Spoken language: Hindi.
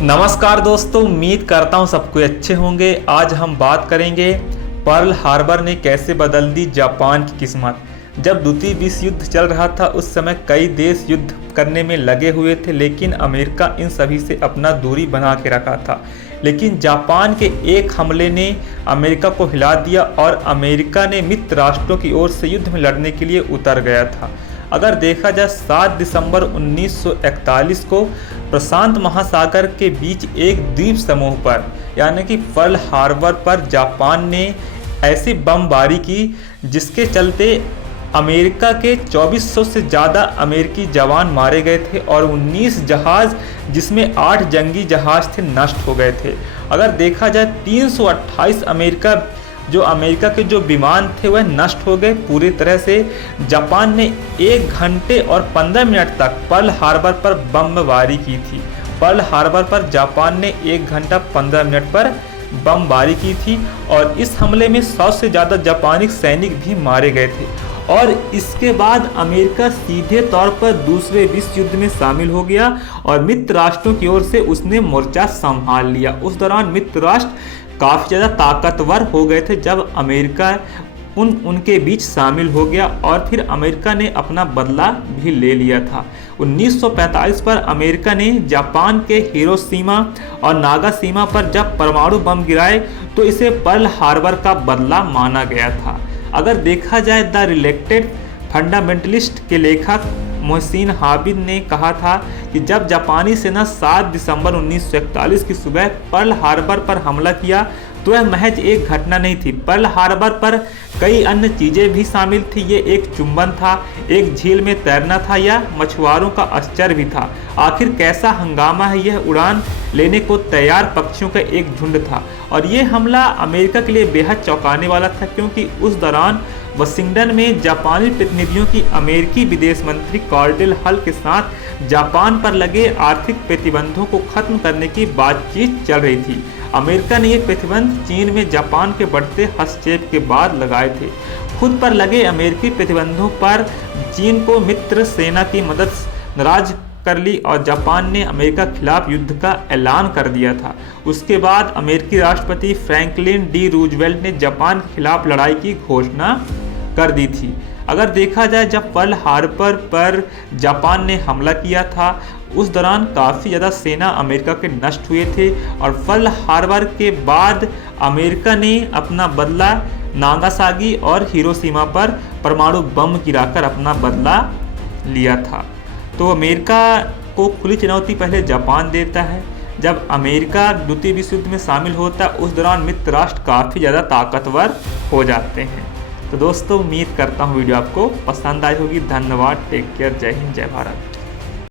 नमस्कार दोस्तों, उम्मीद करता हूँ सब कोई अच्छे होंगे। आज हम बात करेंगे पर्ल हार्बर ने कैसे बदल दी जापान की किस्मत। जब द्वितीय विश्व युद्ध चल रहा था उस समय कई देश युद्ध करने में लगे हुए थे, लेकिन अमेरिका इन सभी से अपना दूरी बना के रखा था। लेकिन जापान के एक हमले ने अमेरिका को हिला दिया और अमेरिका ने मित्र राष्ट्रों की ओर से युद्ध में लड़ने के लिए उतर गया था। अगर देखा जाए 7 दिसंबर 1941 को प्रशांत महासागर के बीच एक द्वीप समूह पर यानी कि पर्ल हार्बर पर जापान ने ऐसी बमबारी की जिसके चलते अमेरिका के 2400 से ज़्यादा अमेरिकी जवान मारे गए थे और 19 जहाज़ जिसमें 8 जंगी जहाज़ थे नष्ट हो गए थे। अगर देखा जाए 328 अमेरिका के जो विमान थे वह नष्ट हो गए पूरी तरह से। जापान ने 1 घंटे और 15 मिनट तक पर्ल हार्बर पर बमबारी की थी। पर्ल हार्बर पर जापान ने 1 घंटा 15 मिनट पर बमबारी की थी और इस हमले में 100 से ज़्यादा जापानी सैनिक भी मारे गए थे। और इसके बाद अमेरिका सीधे तौर पर दूसरे विश्व युद्ध में शामिल हो गया और मित्र राष्ट्रों की ओर से उसने मोर्चा संभाल लिया। उस दौरान मित्र राष्ट्र काफ़ी ज़्यादा ताकतवर हो गए थे जब अमेरिका उनके बीच शामिल हो गया और फिर अमेरिका ने अपना बदला भी ले लिया था। 1945 पर अमेरिका ने जापान के हिरोशिमा और नागासाकी पर जब परमाणु बम गिराए तो इसे पर्ल हार्बर का बदला माना गया था। अगर देखा जाए द रिलेटेड फंडामेंटलिस्ट के लेखक मोहसिन हाबिब ने कहा था कि जब जापानी सेना 7 दिसंबर 1941 की सुबह पर्ल हार्बर पर हमला किया तो यह महज एक घटना नहीं थी। पर्ल हार्बर पर कई अन्य चीज़ें भी शामिल थी। ये एक चुंबन था, एक झील में तैरना था या मछुआरों का आश्चर्य भी था। आखिर कैसा हंगामा है, यह उड़ान लेने को तैयार पक्षियों का एक झुंड था। और ये हमला अमेरिका के लिए बेहद चौंकाने वाला था क्योंकि उस दौरान वाशिंगटन में जापानी प्रतिनिधियों की अमेरिकी विदेश मंत्री कॉर्डेल हल के साथ जापान पर लगे आर्थिक प्रतिबंधों को खत्म करने की बातचीत चल रही थी। अमेरिका ने ये प्रतिबंध चीन में जापान के बढ़ते हस्तक्षेप के बाद लगाए थे। खुद पर लगे अमेरिकी प्रतिबंधों पर चीन को मित्र सेना की मदद नाराज कर ली और जापान ने अमेरिका के खिलाफ युद्ध का ऐलान कर दिया था। उसके बाद अमेरिकी राष्ट्रपति फ्रैंकलिन डी रूजवेल्ट ने जापान के खिलाफ लड़ाई की घोषणा कर दी थी। अगर देखा जाए जब पर्ल हार्बर पर जापान ने हमला किया था उस दौरान काफ़ी ज़्यादा सेना अमेरिका के नष्ट हुए थे और पर्ल हार्बर के बाद अमेरिका ने अपना बदला नागासाकी और हिरोशिमा पर परमाणु बम गिराकर अपना बदला लिया था। तो अमेरिका को खुली चुनौती पहले जापान देता है। जब अमेरिका द्वितीय विश्व युद्ध में शामिल होता है उस दौरान मित्र राष्ट्र काफ़ी ज़्यादा ताकतवर हो जाते हैं। तो दोस्तों, उम्मीद करता हूँ वीडियो आपको पसंद आई होगी। धन्यवाद। Take care. जय हिंद, जय भारत।